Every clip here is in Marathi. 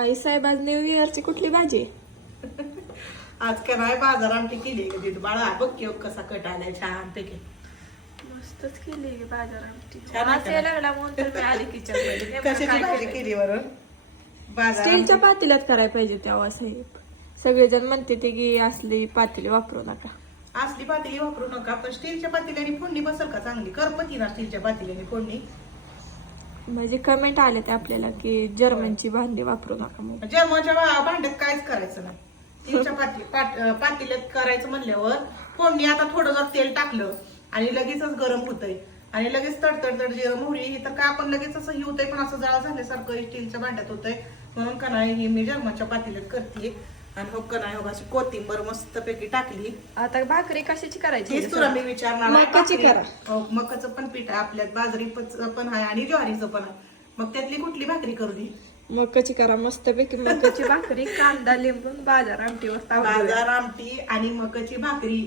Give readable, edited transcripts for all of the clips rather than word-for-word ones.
आई साहेब आज न्यू इयरची कुठली भाजी? आज काय नाही बाजार आमटी केली का तिथं बाळा बघ की कसा कट आलाय छान पैकी. मस्तच केली बाजार आमटी. छान आहे वास यायला लागला म्हणून तर मी आली किचन मध्ये. कशाची भाजी केली बरं? बाजार स्टीलच्या पातेल्यात करायला पाहिजे तेव्हा साहेब. सगळेजण म्हणते ते की असली पातेली वापरू नका. असली पातेली वापरू नका, पण स्टीलच्या पातेल्याने फोडणी बसल का चांगली? करपती ना स्टीलच्या पातेल्याने फोडणी. म्हणजे कमेंट आले ते आपल्याला की जर्मनची भांडी वापरू नका म्हणून. जर्मनच्या भांड्यात काहीच करायचं ना. स्टीलच्या पातेल्यात करायचं म्हणल्यावर फोडणी आता थोडं जर तेल टाकलं आणि लगेचच गरम होतंय आणि लगेच तडतड जिरं मोहरी ही तर काय आपण लगेच असं ही होतंय, पण असं जाळ झाल्यासारखं स्टीलच्या भांड्यात होतंय. म्हणून का नाही ही मी जर्मनच्या पातेल्यात करते. आणि हो का नाही हो अशी कोथिंबर मस्त पैकी टाकली. आता भाकरी कशाची करायची? हेच तुला मी विचारणार. मकाची करा. हो, मकाचं पण पीठ आहे आपल्यात, बाजरीचं पण आहे आणि ज्वारीचं पण आहे. मग त्यातली कुठली भाकरी करू दे? मकाची करा मस्तपैकी. मकाची भाकरी कांदा लिंबून बाजार आमटी वाजता. बाजार आमटी आणि मकाची भाकरी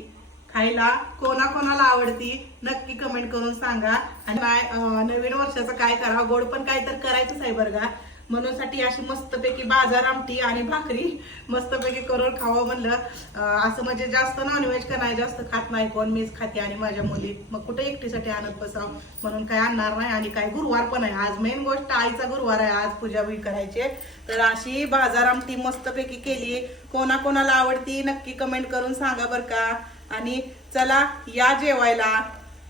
खायला कोणाकोणाला आवडती नक्की कमेंट करून सांगा. आणि नवीन वर्षाचं काय करा, गोड पण काय तर करायचंच आहे बरं का. म्हणून साठी अशी मस्तपैकी बाजार आमटी आणि भाकरी मस्तपैकी करून खावं म्हणलं. असं म्हणजे जास्त नॉनव्हेज का नाही जास्त खात नाही कोण, मीच खाते आणि माझ्या मुली. मग कुठे एकटीसाठी आणत बसावं म्हणून काय आणणार नाही. आणि काय गुरुवार पण आहे आज, मेन गोष्ट आईचा गुरुवार आहे आज, पूजा बी करायची. तर अशी बाजार आमटी मस्तपैकी केली. कोणाकोणाला आवडती नक्की कमेंट करून सांगा बरं का. आणि चला या जेवायला.